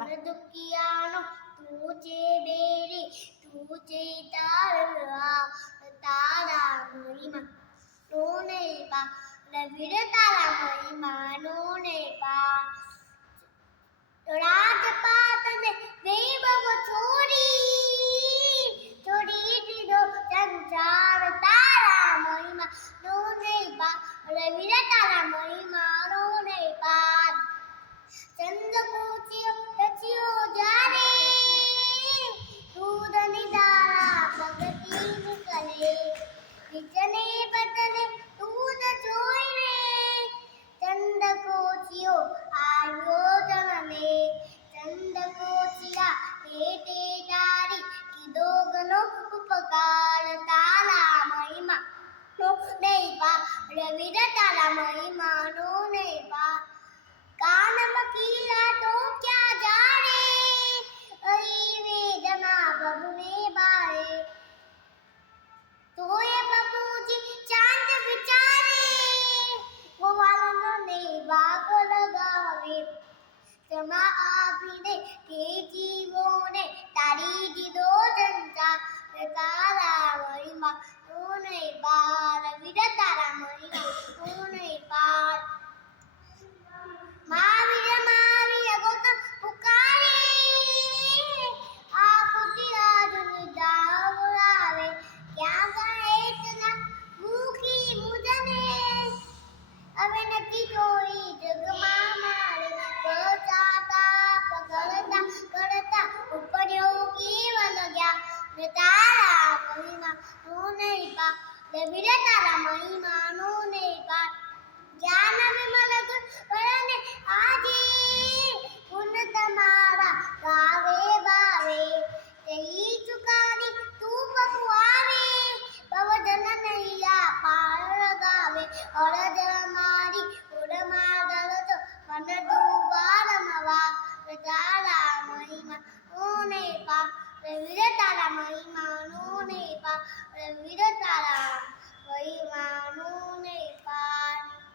दुखियानो तुझे बेरी तुझे तारा तारा महिमा नोने पा रविर तारा महिमा नोने पा राजपात ने वैभव छोड़ी छोड़ी दीदो संसार तारा महिमा नोने पा रविर तारा महिमा नोने पा चंद पूछियो तचियो जारे दूध निदारा भगती निकले निचने बदले दूध जोईने चंद कोचियो आयो जनने चंद कोचिया हेटे तारी किदोगनो उपकार ताला महिमा नो नहीं पा रविर ताला महिमा नो नहीं पा कानम कीला तो क्या जाने अई वेदना प्रभु ने बारे तो ये प्रभु जी चांद बिचारे वो वालों ने बाग लगावे क्षमा आपने के जीवों ने तारी दी दो जनता तारा महिमा उन्हें बार विद तारा महिमा उन्हें बार महावीर महावीर गौतम पुकारे आप तिराज निदाव रावे क्या गाए इतना भूखी मुझने अबे नती कोई जग मारे पचाता पकड़ता करता ऊपर केवल गया तारा महिमा नो नहीं पा रविर तारा महिमा नो नहीं पा ज्ञान विमल गुण परने आजे गुण तमारा गावे बावे तेई चुकानी तू बकुआवे भव जन नैया पार गावे और जमारी उड़ मादल तो मन दुबार मवा तारा महिमा उने पा रविर तारा महिमा उने पा रविर तारा महिमा उने